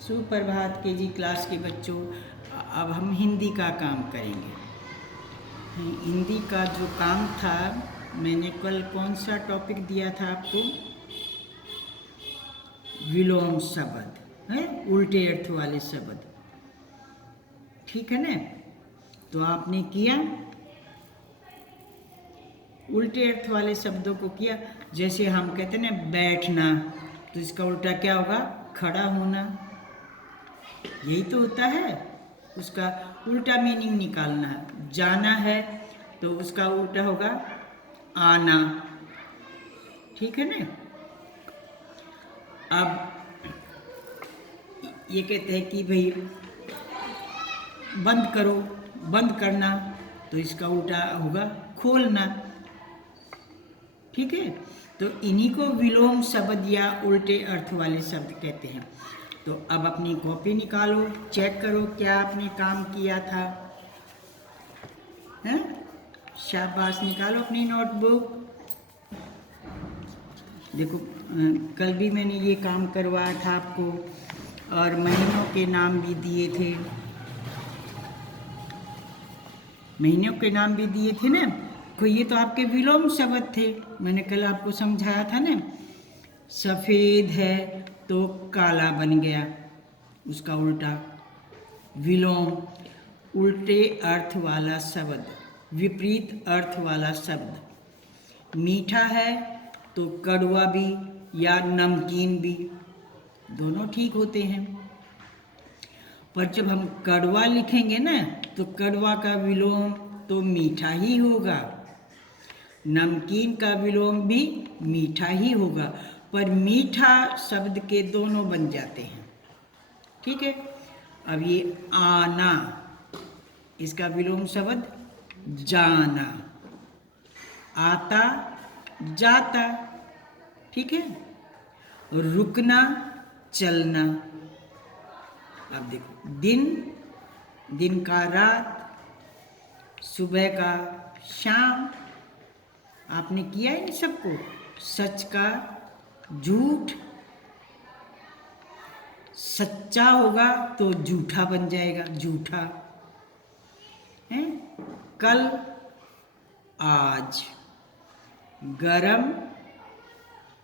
सुप्रभात KG class के बच्चों। अब हम हिंदी का काम करेंगे। हिंदी का जो काम था, मैंने कल कौन सा टॉपिक दिया था आपको? विलोम शब्द है, उल्टे अर्थ वाले शब्द, ठीक है ना? तो आपने किया, उल्टे अर्थ वाले शब्दों को किया। जैसे हम कहते हैं ना बैठना, तो इसका उल्टा क्या होगा? खड़ा होना। यही तो होता है। उसका उल्टा मीनिंग निकालना है। जाना है तो उसका उल्टा होगा आना, ठीक है ना? अब ये कहते हैं कि भाई बंद करो, बंद करना, तो इसका उल्टा होगा खोलना, ठीक है? तो इन्हीं को विलोम शब्द या उल्टे अर्थ वाले शब्द कहते हैं। तो अब अपनी कॉपी निकालो, चेक करो क्या आपने काम किया था, हैं? शाबाश, निकालो अपनी नोटबुक। देखो, कल भी मैंने ये काम करवाया था आपको, और महीनों के नाम भी दिए थे, महीनों के नाम भी दिए थे ना। तो ये तो आपके विलोम शब्द थे, मैंने कल आपको समझाया था ना। सफ़ेद है तो काला बन गया, उसका उल्टा विलोम, उल्टे अर्थ वाला शब्द, विपरीत अर्थ वाला शब्द। मीठा है तो कड़वा भी या नमकीन भी, दोनों ठीक होते हैं। पर जब हम कड़वा लिखेंगे ना, तो कड़वा का विलोम तो मीठा ही होगा, नमकीन का विलोम भी मीठा ही होगा। पर मीठा शब्द के दोनों बन जाते हैं, ठीक है? अब ये आना, इसका विलोम शब्द जाना, आता जाता, ठीक है? रुकना चलना। अब देखो, दिन, दिन का रात, सुबह का शाम, आपने किया इन सबको। सच का झूठ, सच्चा होगा तो झूठा बन जाएगा, झूठा है। कल आज, गरम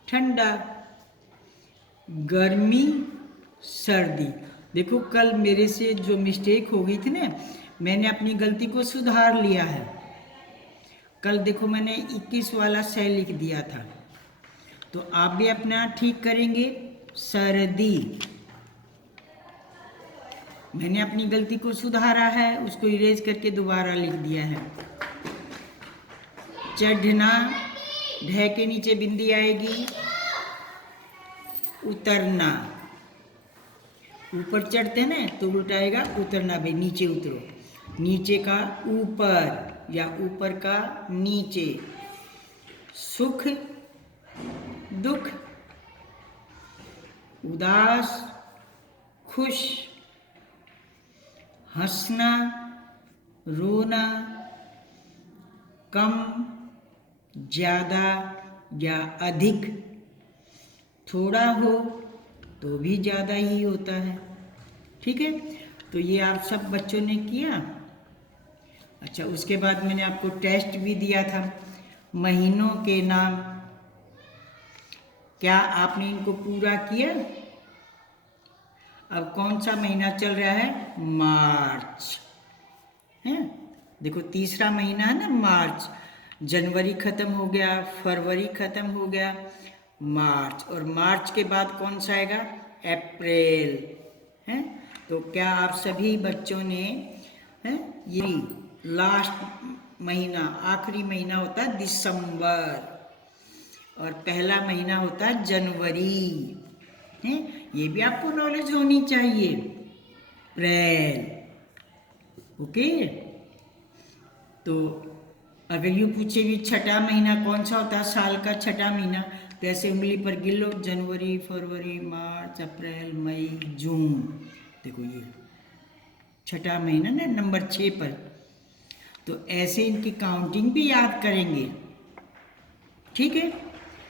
ठंडा, गर्मी सर्दी। देखो, कल मेरे से जो मिस्टेक हो गई थी ना, मैंने अपनी गलती को सुधार लिया है। कल देखो मैंने 21 वाला सही लिख दिया था, तो आप भी अपना ठीक करेंगे। सर्दी, मैंने अपनी गलती को सुधारा है, उसको इरेज करके दोबारा लिख दिया है। चढ़ना, ढह के नीचे बिंदी आएगी। उतरना, ऊपर चढ़ते हैं ना तो उल्टा आएगा उतरना, भाई नीचे उतरो। नीचे का ऊपर या ऊपर का नीचे। सुख दुख, उदास खुश, हंसना रोना, कम ज़्यादा या अधिक, थोड़ा हो तो भी ज़्यादा ही होता है, ठीक है? तो ये आप सब बच्चों ने किया। अच्छा, उसके बाद मैंने आपको टेस्ट भी दिया था, महीनों के नाम। क्या आपने इनको पूरा किया? अब कौन सा महीना चल रहा है? मार्च है। देखो, तीसरा महीना है ना मार्च। जनवरी खत्म हो गया, फरवरी खत्म हो गया, मार्च। और मार्च के बाद कौन सा आएगा? अप्रैल है। तो क्या आप सभी बच्चों ने ये लास्ट महीना, आखिरी महीना होता है दिसंबर, और पहला महीना होता है जनवरी है। ये भी आपको नॉलेज होनी चाहिए। अप्रैल, ओके? तो अगर यूँ पूछे भी छठा महीना कौन सा होता है, साल का छठा महीना, तो ऐसे उंगली पर गिन लो, जनवरी फरवरी मार्च अप्रैल मई जून। देखो ये छठा महीना ना, नंबर 6 पर। तो ऐसे इनकी काउंटिंग भी याद करेंगे, ठीक है?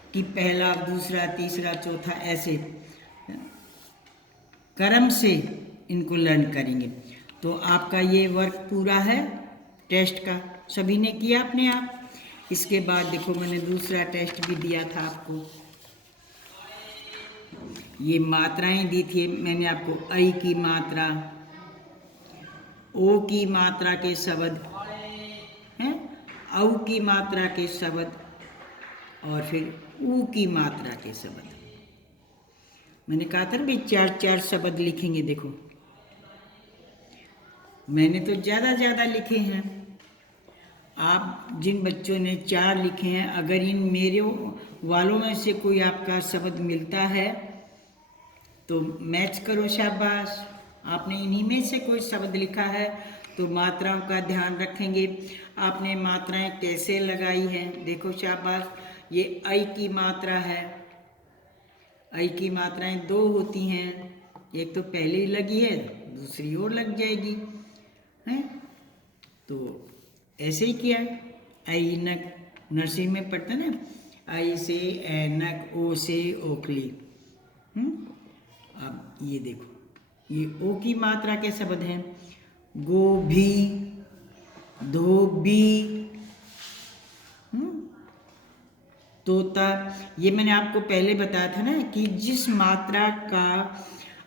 कि पहला दूसरा तीसरा चौथा ऐसे। कर्म से इनको लर्न करेंगे। तो आपका ये वर्क पूरा है टेस्ट का, सभी ने किया अपने आप। इसके बाद देखो मैंने दूसरा टेस्ट भी दिया था आपको, ये मात्राएं दी थी मैंने आपको, ऐ की मात्रा, ओ की मात्रा के शब्द हैं, औ की मात्रा के शब्द और फिर ऊ की मात्रा के शब्द। मैंने कहा था भाई 4-4 शब्द लिखेंगे। देखो मैंने तो ज़्यादा लिखे हैं, आप जिन बच्चों ने 4 लिखे हैं, अगर इन मेरे वालों में से कोई आपका शब्द मिलता है तो मैच करो, शाबाश। आपने इन्हीं में से कोई शब्द लिखा है तो मात्राओं का ध्यान रखेंगे। आपने मात्राएं कैसे लगाई हैं देखो, शाबाश। ये ऐ की मात्रा है, ऐ की मात्राएं 2 होती हैं, एक तो पहले ही लगी है, दूसरी और लग जाएगी हैं। तो ऐसे ही किया, ऐनक नर्सरी में पढ़ते ना, ऐ से ऐनक, ओ से ओखली। अब ये देखो, ये ओ की मात्रा के शब्द हैं, गोभी, धोबी, तोता। ये मैंने आपको पहले बताया था ना कि जिस मात्रा का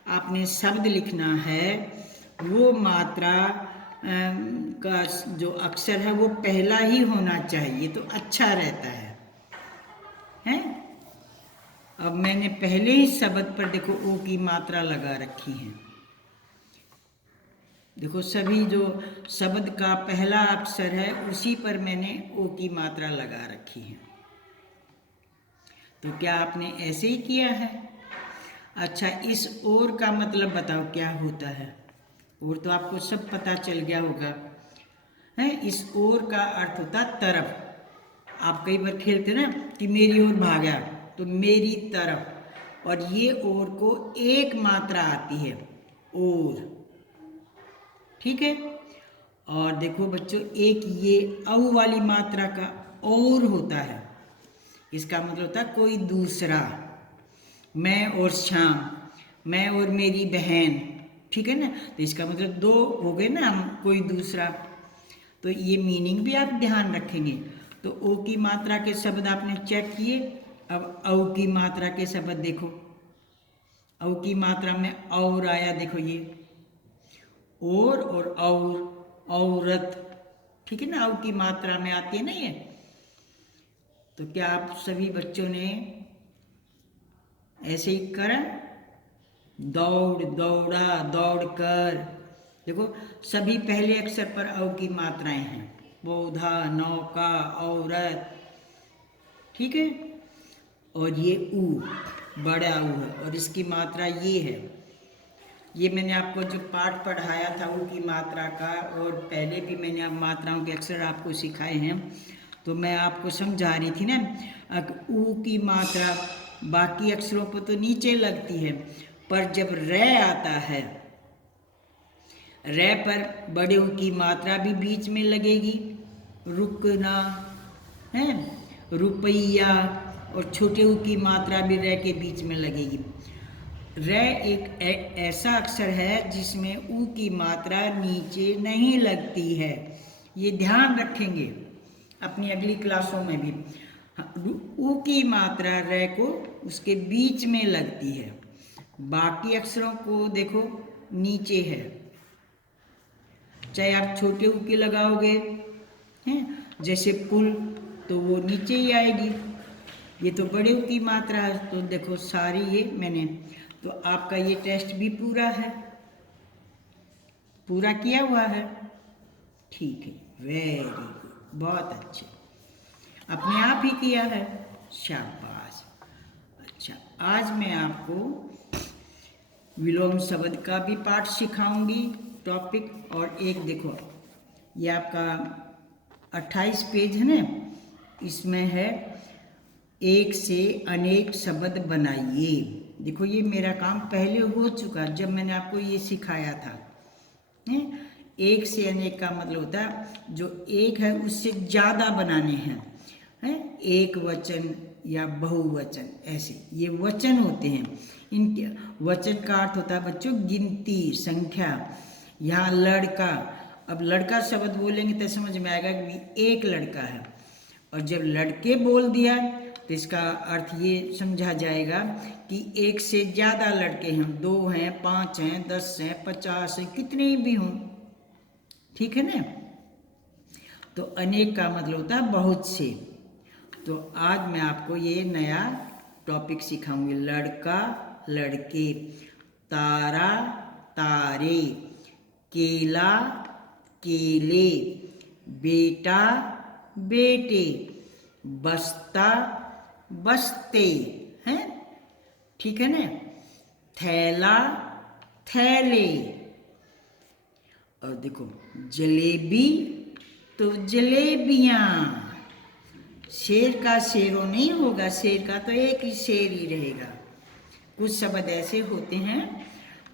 आपने शब्द लिखना है वो मात्रा का जो अक्षर है वो पहला ही होना चाहिए, तो अच्छा रहता है, हैं? अब मैंने पहले ही शब्द पर देखो ओ की मात्रा लगा रखी है। देखो सभी जो शब्द का पहला अक्षर है उसी पर मैंने ओ की मात्रा लगा रखी है। तो क्या आपने ऐसे ही किया है? अच्छा, इस और का मतलब बताओ क्या होता है? और तो आपको सब पता चल गया होगा, है? इस और का अर्थ होता तरफ। आप कई बार खेलते ना कि मेरी ओर भागा, तो मेरी तरफ, और ये और को एक मात्रा आती है, और, ठीक है। और देखो बच्चों, एक ये औ वाली मात्रा का और होता है, इसका मतलब होता है कोई दूसरा। मैं और श्याम, मैं और मेरी बहन, ठीक है ना, तो इसका मतलब 2 हो गए ना, हम कोई दूसरा। तो ये मीनिंग भी आप ध्यान रखेंगे। तो ओ की मात्रा के शब्द आपने चेक किए। अब औ की मात्रा के शब्द देखो, औ की मात्रा में और आया, देखो ये और औरत, ठीक है ना, औ की मात्रा में आती है ना ये। तो क्या आप सभी बच्चों ने ऐसे ही करा? दौड़, दौड़ा, दौड़कर। देखो सभी पहले अक्षर पर औ की मात्राएं हैं, पौधा, नौका, औरत, ठीक है। और ये ऊ, बड़ा ऊ है, और इसकी मात्रा ये है। ये मैंने आपको जो पाठ पढ़ाया था ऊ की मात्रा का, और पहले भी मैंने आप मात्राओं के अक्षर आपको सिखाए हैं, तो मैं आपको समझा रही थी ना, ऊ की मात्रा बाकी अक्षरों पर तो नीचे लगती है, पर जब रे आता है, रे पर बड़े ऊ की मात्रा भी बीच में लगेगी, रुकना है, रुपया, और छोटे ऊ की मात्रा भी रे के बीच में लगेगी। रे एक ऐसा अक्षर है जिसमें ऊ की मात्रा नीचे नहीं लगती है, ये ध्यान रखेंगे अपनी अगली क्लासों में भी। ऊ की मात्रा रे को उसके बीच में लगती है, बाकी अक्षरों को देखो नीचे है। चाहे आप छोटे ऊ के लगाओगे हैं, जैसे पुल, तो वो नीचे ही आएगी। ये तो बड़े ऊ की मात्रा है, तो देखो सारी ये मैंने, तो आपका ये टेस्ट भी पूरा है, पूरा किया हुआ है, ठीक है, वेरी गुड, बहुत अच्छे, अपने आप ही किया है, शाबाश। अच्छा, आज मैं आपको विलोम शब्द का भी पाठ सिखाऊंगी, टॉपिक। और एक देखो, ये आपका 28 पेज है ना, इसमें है एक से अनेक शब्द बनाइए। देखो ये मेरा काम पहले हो चुका जब मैंने आपको ये सिखाया था। एक से अनेक का मतलब होता है जो एक है उससे ज़्यादा बनाने हैं, एक वचन, या बहुवचन, ऐसे ये वचन होते हैं। इनके वचन का अर्थ होता है बच्चों गिनती, संख्या। यहाँ लड़का, अब लड़का शब्द बोलेंगे तो समझ में आएगा कि एक लड़का है, और जब लड़के बोल दिया तो इसका अर्थ ये समझा जाएगा कि एक से ज़्यादा लड़के हैं, 2 हैं, 5 हैं, 10 हैं, 50 हैं, कितने भी हों, ठीक है ना। तो अनेक का मतलब होता है बहुत से। तो आज मैं आपको ये नया टॉपिक सिखाऊंगी, लड़का लड़के, तारा तारे, केला केले, बेटा बेटे, बस्ता बस्ते, हैं, ठीक है ना। थैला थैले, और देखो जलेबी तो जलेबियाँ। शेर का शेरों नहीं होगा, शेर का तो एक ही शेर ही रहेगा। कुछ शब्द ऐसे होते हैं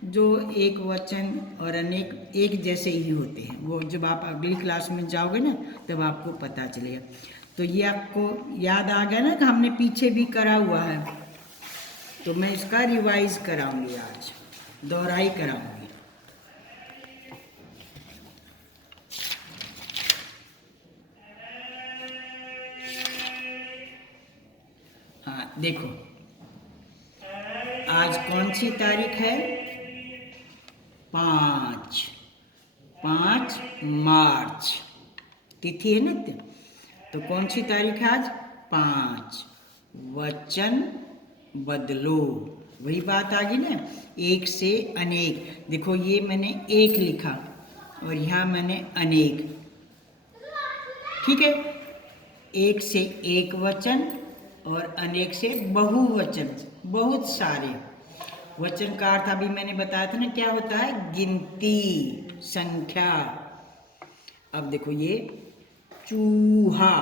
जो एक वचन और अनेक एक जैसे ही होते हैं, वो जब आप अगली क्लास में जाओगे ना तब आपको पता चलेगा। तो ये आपको याद आ गया ना कि हमने पीछे भी करा हुआ है, तो मैं इसका रिवाइज कराऊंगी, आज दोहराई कराऊंगी। हाँ देखो, आज कौन सी तारीख है? 5 मार्च तिथि है नित्य। तो कौन सी तारीख है आज? 5। वचन बदलो, वही बात आ गई ना, एक से अनेक। देखो ये मैंने एक लिखा और यहाँ मैंने अनेक, ठीक है। एक से एक वचन और अनेक से बहुवचन, बहुत सारे। वचन का अर्थ अभी मैंने बताया था ना, क्या होता है? गिनती, संख्या। अब देखो ये चूहा,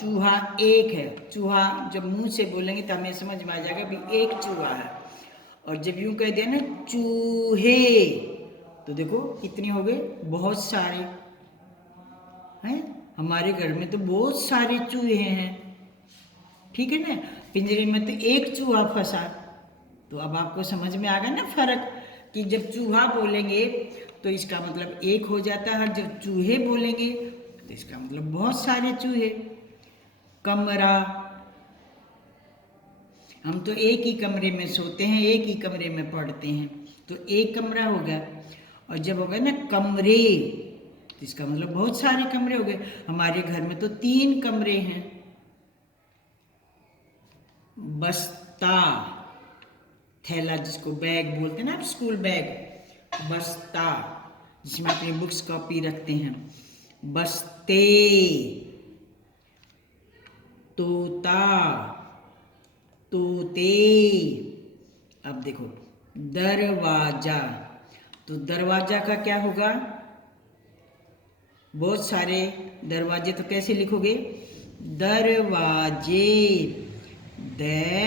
चूहा एक है। चूहा जब मुंह से बोलेंगे तो हमें समझ में आ जाएगा भी एक चूहा है। और जब यूं कह दिया ना चूहे, तो देखो कितने हो गए? बहुत सारे हैं। हमारे घर में तो बहुत सारे चूहे हैं, ठीक है ना। पिंजरे में तो एक चूहा फंसा। तो अब आपको समझ में आ गया ना फर्क, कि जब चूहा बोलेंगे तो इसका मतलब एक हो जाता है, जब चूहे बोलेंगे तो इसका मतलब बहुत सारे चूहे। कमरा, हम तो एक ही कमरे में सोते हैं, एक ही कमरे में पढ़ते हैं, तो एक कमरा हो गया। और जब हो गया ना कमरे, तो इसका मतलब बहुत सारे कमरे हो गए। हमारे घर में तो 3 कमरे हैं। बस्ता, थैला जिसको बैग बोलते हैं ना आप, स्कूल बैग, बस्ता जिसमें अपनी बुक्स कॉपी रखते हैं। बस्ते, तोता तोते। अब देखो दरवाजा, तो दरवाजा का क्या होगा? बहुत सारे दरवाजे, तो कैसे लिखोगे? दरवाजे, दरवाजे,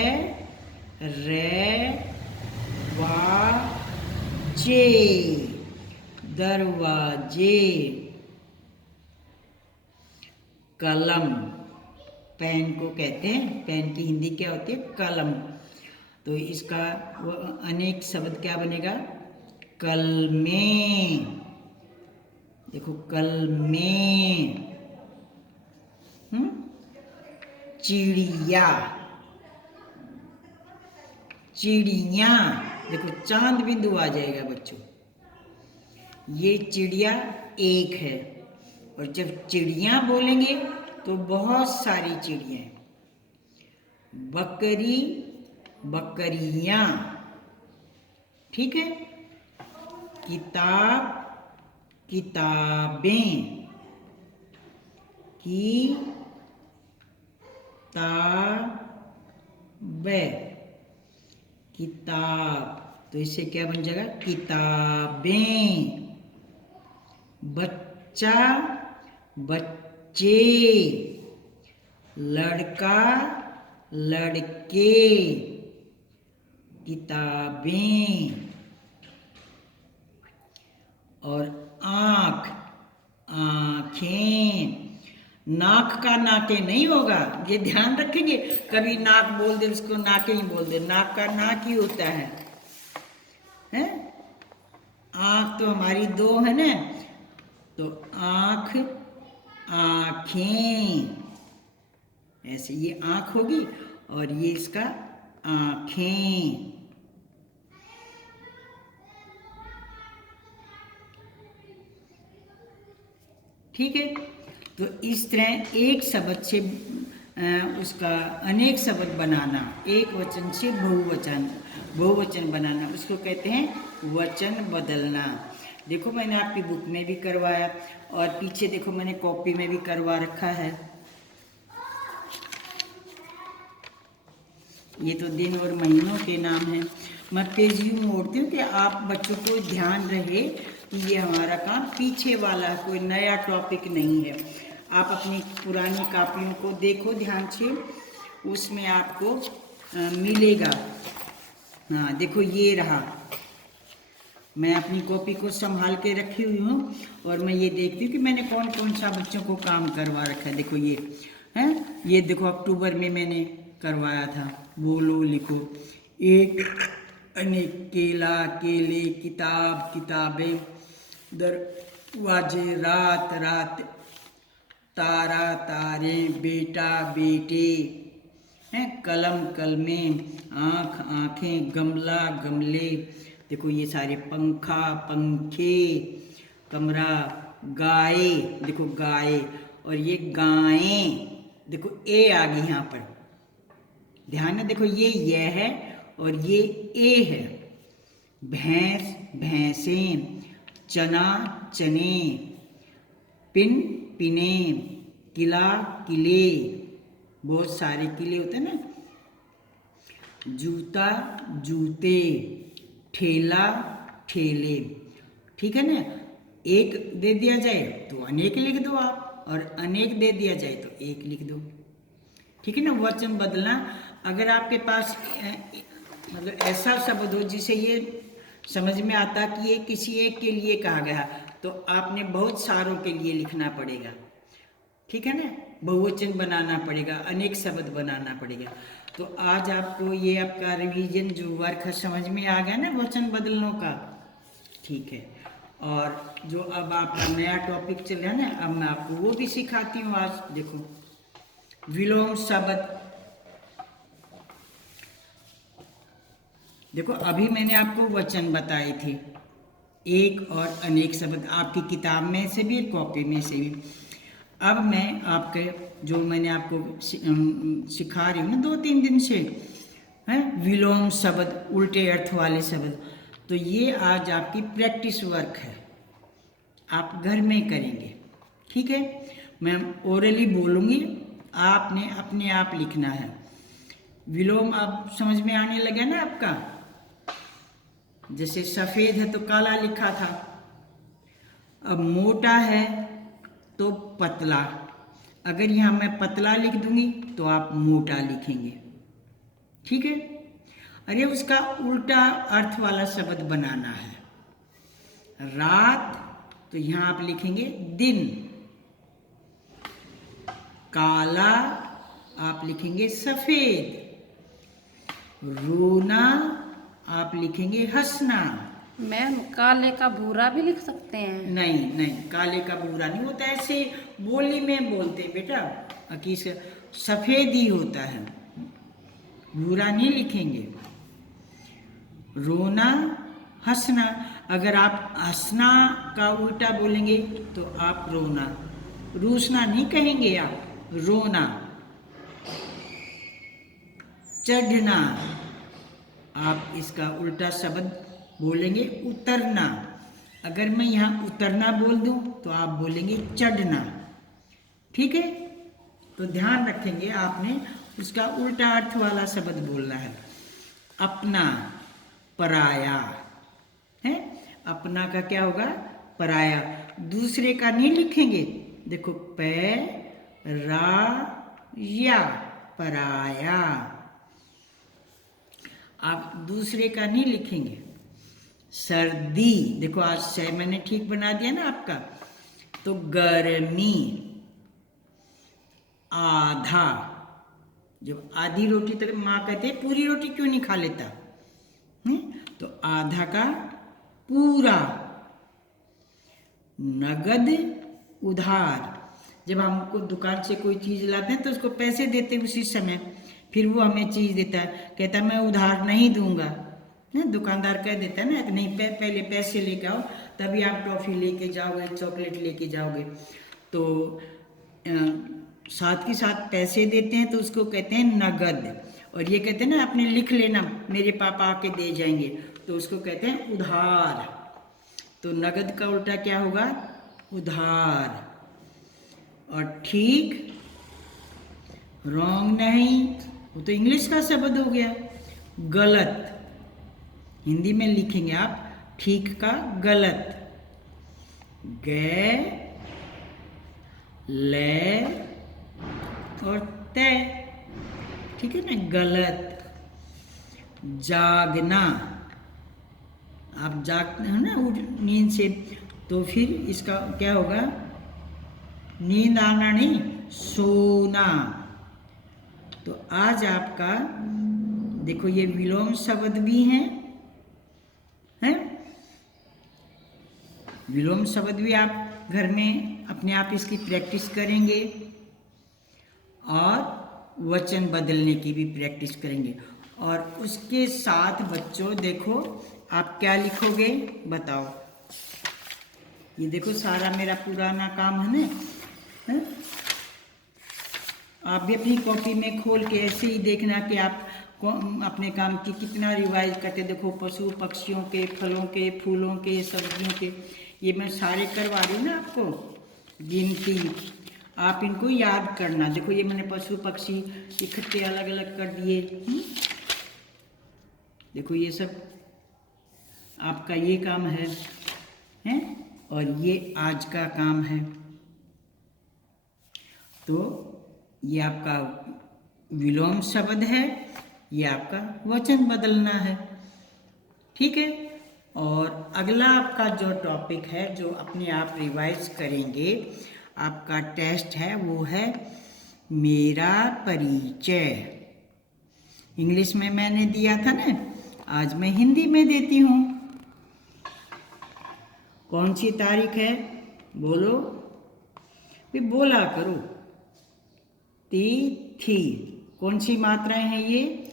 दरवाजे। कलम, पेन को कहते हैं, पेन की हिंदी क्या होती है? कलम। तो इसका वो अनेक शब्द क्या बनेगा? कलमें। देखो कलमें। चिड़िया, चिड़िया। देखो चांद बिंदु आ जाएगा बच्चों। ये चिड़िया एक है, और जब चिड़िया बोलेंगे तो बहुत सारी चिड़िया। बकरी बकरियां, ठीक है। किताब किताबें, किताब, तो इससे क्या बन जाएगा? किताबें। बच्चा बच्चे, लड़का लड़के, किताबें। और आँख आँखें, नाक आँख का नाके नहीं होगा, ये ध्यान रखेंगे। कभी नाक बोल दे उसको नाके ही बोल दे, नाक का नाक ही होता है। हैं? आँख तो हमारी दो है ना, तो आँख आँखें, ऐसे ये आँख होगी और ये इसका आँखें। ठीक है, तो इस तरह एक शब्द से उसका अनेक शब्द बनाना, एक वचन से बहुवचन बनाना, उसको कहते हैं वचन बदलना। देखो मैंने आपकी बुक में भी करवाया और पीछे देखो मैंने कॉपी में भी करवा रखा है। ये तो दिन और महीनों के नाम हैं। मैं पेज यूँ मोड़ती हूँ कि आप बच्चों को ध्यान रहे कि ये हमारा काम पीछे वाला, कोई नया टॉपिक नहीं है। आप अपनी पुरानी कॉपियों को देखो ध्यान से, उसमें आपको मिलेगा। हाँ देखो ये रहा, मैं अपनी कॉपी को संभाल के रखी हुई हूँ और मैं ये देखती हूँ कि मैंने कौन कौन सा बच्चों को काम करवा रखा है। देखो ये है, ये देखो अक्टूबर में मैंने करवाया था। बोलो लिखो, एक अनेक, केला केले, किताब किताबें, दरवाजे रात रात, तारा तारे, बेटा बेटे, हैं कलम कलमें, आँख आँखें, गमला गमले, देखो ये सारे, पंखा पंखे, कमरा, गाय, देखो गाय, और ये गायें, देखो ए आ गई यहाँ पर, ध्यान है। देखो ये है और ये ए है। भैंस भैंसें, चना चने, पिन पिने, किला किले, बहुत सारे किले होते हैं ना, जूता जूते, ठेला ठेले। ठीक है ना, एक दे दिया जाए तो अनेक लिख दो आप, और अनेक दे दिया जाए तो एक लिख दो। ठीक है ना, वचन बदलना। अगर आपके पास मतलब ऐसा शब्द हो जिसे ये समझ में आता कि ये किसी एक के लिए कहा गया, तो आपने बहुत सारों के लिए लिखना पड़ेगा। ठीक है ना, बहुवचन बनाना पड़ेगा, अनेक शब्द बनाना पड़ेगा। तो आज आपको ये आपका रिवीजन जो वर्क है समझ में आ गया ना वचन बदलनों का। ठीक है, और जो अब आपका नया टॉपिक चल रहा है ना, अब मैं आपको वो भी सिखाती हूँ आज। देखो विलोम शब्द, देखो अभी मैंने आपको वचन बताए थे, एक और अनेक शब्द आपकी किताब में से भी, कॉपी में से भी। अब मैं आपके जो मैंने आपको सिखा रही हूँ ना 2-3 दिन से, हैं विलोम शब्द, उल्टे अर्थ वाले शब्द, तो ये आज आपकी प्रैक्टिस वर्क है, आप घर में करेंगे। ठीक है, मैं ओरली बोलूँगी, आपने अपने आप लिखना है। विलोम अब समझ में आने लगा ना आपका। जैसे सफ़ेद है तो काला लिखा था, अब मोटा है तो पतला, अगर यहाँ मैं पतला लिख दूंगी तो आप मोटा लिखेंगे। ठीक है, अरे उसका उल्टा अर्थ वाला शब्द बनाना है। रात तो यहाँ आप लिखेंगे दिन, काला आप लिखेंगे सफ़ेद, रोना आप लिखेंगे हंसना। मैम काले का भूरा भी लिख सकते हैं? नहीं नहीं, काले का भूरा नहीं होता, ऐसे बोली में बोलते हैं बेटा कि सफ़ेद ही होता है, भूरा नहीं लिखेंगे। रोना हंसना, अगर आप हंसना का उल्टा बोलेंगे तो आप रोना, रूसना नहीं कहेंगे आप, रोना। चढ़ना, आप इसका उल्टा शब्द बोलेंगे उतरना, अगर मैं यहाँ उतरना बोल दूँ तो आप बोलेंगे चढ़ना। ठीक है, तो ध्यान रखेंगे आपने उसका उल्टा अर्थ वाला शब्द बोलना है। अपना पराया है, अपना का क्या होगा पराया, दूसरे का नहीं लिखेंगे। देखो रा या पराया, आप दूसरे का नहीं लिखेंगे। सर्दी, देखो आज से मैंने ठीक बना दिया ना आपका, तो गर्मी। आधा। जब आधी रोटी तक माँ कहते हैं पूरी रोटी क्यों नहीं खा लेता, तो आधा का पूरा। नगद उधार, जब हमको दुकान से कोई चीज़ लाते हैं तो उसको पैसे देते हैं उसी समय, फिर वो हमें चीज़ देता है, कहता है मैं उधार नहीं दूंगा, दुकानदार कह देता है ना, नहीं पहले पैसे लेके आओ तभी आप टॉफ़ी लेके जाओगे, चॉकलेट लेके जाओगे। तो साथ के साथ पैसे देते हैं तो उसको कहते हैं नगद। और ये कहते हैं ना आपने लिख लेना मेरे पापा आके दे जाएंगे, तो उसको कहते हैं उधार। तो नगद का उल्टा क्या होगा, उधार। और ठीक रॉन्ग नहीं, वो तो इंग्लिश का शब्द हो गया। गलत, हिंदी में लिखेंगे आप ठीक का गलत। गे, ले और तय, ठीक है ना, गलत। जागना, आप जागते हैं ना नींद से, तो फिर इसका क्या होगा, नींद आना नहीं, सोना। तो आज आपका देखो ये विलोम शब्द भी हैं, विलोम शब्द भी आप घर में अपने आप इसकी प्रैक्टिस करेंगे और वचन बदलने की भी प्रैक्टिस करेंगे। और उसके साथ बच्चों देखो आप क्या लिखोगे बताओ। ये देखो सारा मेरा पुराना काम है ना, है? आप भी अपनी कॉपी में खोल के ऐसे ही देखना कि आप अपने काम की कितना रिवाइज करते। देखो पशु पक्षियों के, फलों के, फूलों के, सब्जियों के, ये मैं सारे करवा रही हूँ ना आपको गिनती, आप इनको याद करना। देखो ये मैंने पशु पक्षी इकट्ठे अलग अलग कर दिए, देखो ये सब आपका ये काम है, और ये आज का काम है। तो ये आपका विलोम शब्द है, ये आपका वचन बदलना है, ठीक है। और अगला आपका जो टॉपिक है जो अपने आप रिवाइज करेंगे, आपका टेस्ट है वो है मेरा परिचय। इंग्लिश में मैंने दिया था ना, आज मैं हिंदी में देती हूँ। कौन सी तारीख है बोलो, भी बोला करो। तिथि, कौन सी मात्राएं हैं ये,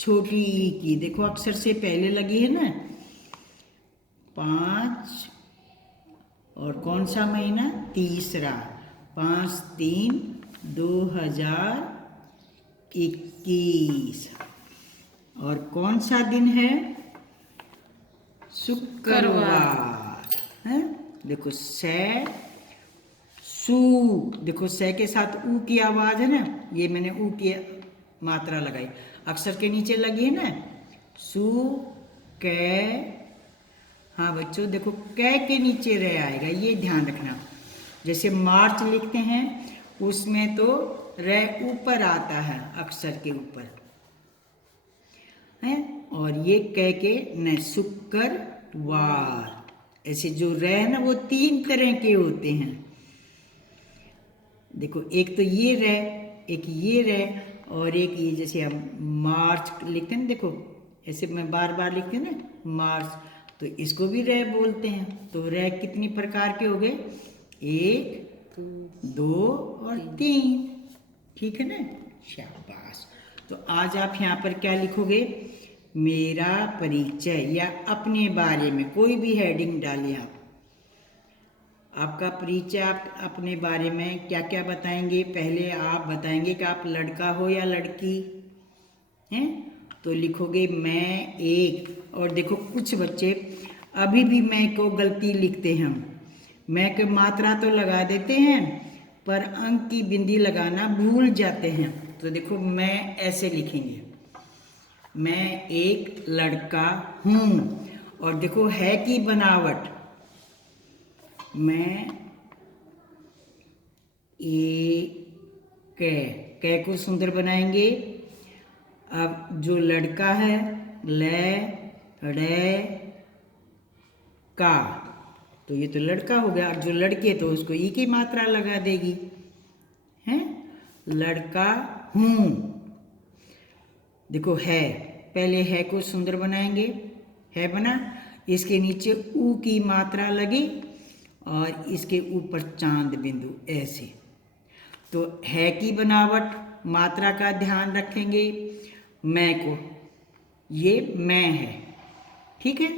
छोटी ई की, देखो अक्षर से पहले लगी है ना, 5, और कौन सा महीना, तीसरा, 5/3/2021। और कौन सा दिन है, शुक्रवार, है। देखो से, सू, देखो से के साथ ऊ की आवाज है ना, ये मैंने ऊ की मात्रा लगाई, अक्षर के नीचे लगी है ना, सू कै। हाँ बच्चों देखो कै के नीचे रह आएगा, ये ध्यान रखना। जैसे मार्च लिखते हैं उसमें तो रह ऊपर आता है, अक्षर के ऊपर है, और ये कै के न, शुक्रवार। ऐसे जो रह है ना वो 3 तरह के होते हैं। देखो एक तो ये रह, एक ये रह, और एक ये जैसे हम मार्च लिखते हैं ना, देखो ऐसे मैं बार बार लिखती हूँ ना मार्च, तो इसको भी रह बोलते हैं। तो रह कितनी प्रकार के हो गए, 1, 2 और 3, ठीक है ना, शाबाश। तो आज आप यहाँ पर क्या लिखोगे, मेरा परिचय, या अपने बारे में कोई भी हेडिंग डालिए आप। आपका परिचय आप अपने बारे में क्या क्या बताएंगे, पहले आप बताएंगे कि आप लड़का हो या लड़की हैं, तो लिखोगे मैं एक। और देखो कुछ बच्चे अभी भी मैं को गलती लिखते हैं, मैं के मात्रा तो लगा देते हैं पर अंक की बिंदी लगाना भूल जाते हैं। तो देखो मैं ऐसे लिखेंगे, मैं एक लड़का हूँ, और देखो है की बनावट, मैं कै को सुंदर बनाएंगे। अब जो लड़का है ले रे का, तो ये तो लड़का हो गया। जो लड़के तो उसको ई की मात्रा लगा देगी, हैं। लड़का हूँ। देखो है, पहले है को सुंदर बनाएंगे, है बना, इसके नीचे ऊ की मात्रा लगी और इसके ऊपर चांद बिंदु ऐसे। तो है की बनावट मात्रा का ध्यान रखेंगे। मैं को, ये मैं है, ठीक है।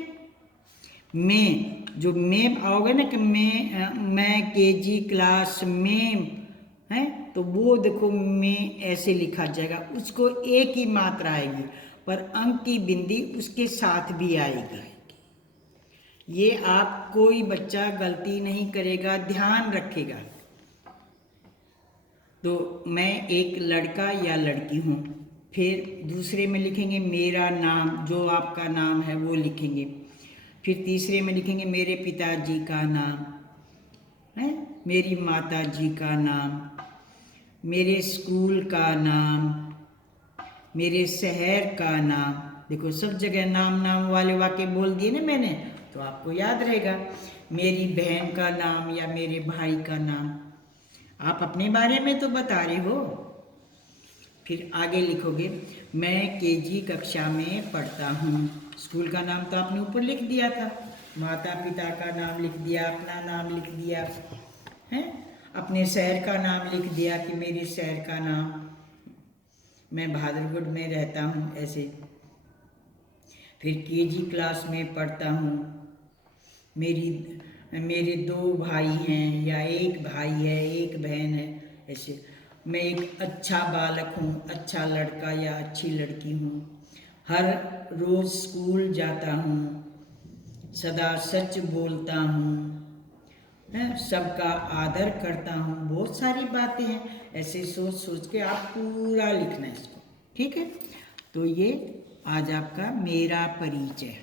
मैं, जो मैं आओगे ना कि मैं केजी क्लास में है, तो वो देखो मैं ऐसे लिखा जाएगा, उसको एक ही मात्रा आएगी पर अंक की बिंदी उसके साथ भी आएगी। ये आप कोई बच्चा गलती नहीं करेगा, ध्यान रखेगा। तो मैं एक लड़का या लड़की हूँ। फिर दूसरे में लिखेंगे मेरा नाम, जो आपका नाम है वो लिखेंगे। फिर तीसरे में लिखेंगे मेरे पिताजी का नाम है, मेरी माता जी का नाम, मेरे स्कूल का नाम, मेरे शहर का नाम। देखो सब जगह नाम नाम वाले वाक्य बोल दिए ना मैंने, तो आपको याद रहेगा। मेरी बहन का नाम या मेरे भाई का नाम। आप अपने बारे में तो बता रहे हो। फिर आगे लिखोगे मैं केजी कक्षा में पढ़ता हूँ। स्कूल का नाम तो आपने ऊपर लिख दिया था, माता पिता का नाम लिख दिया, अपना नाम लिख दिया है, अपने शहर का नाम लिख दिया कि मेरे शहर का नाम, मैं भादरगुड़ में रहता हूँ ऐसे। फिर केजी क्लास में पढ़ता हूँ, मेरे 2 भाई हैं या एक भाई है, एक बहन है ऐसे। मैं एक अच्छा बालक हूँ, अच्छा लड़का या अच्छी लड़की हूँ। हर रोज़ स्कूल जाता हूँ, सदा सच बोलता हूँ, सबका आदर करता हूँ। बहुत सारी बातें हैं, ऐसे सोच सोच के आप पूरा लिखना है इसको, ठीक है। तो ये आज आपका मेरा परिचय।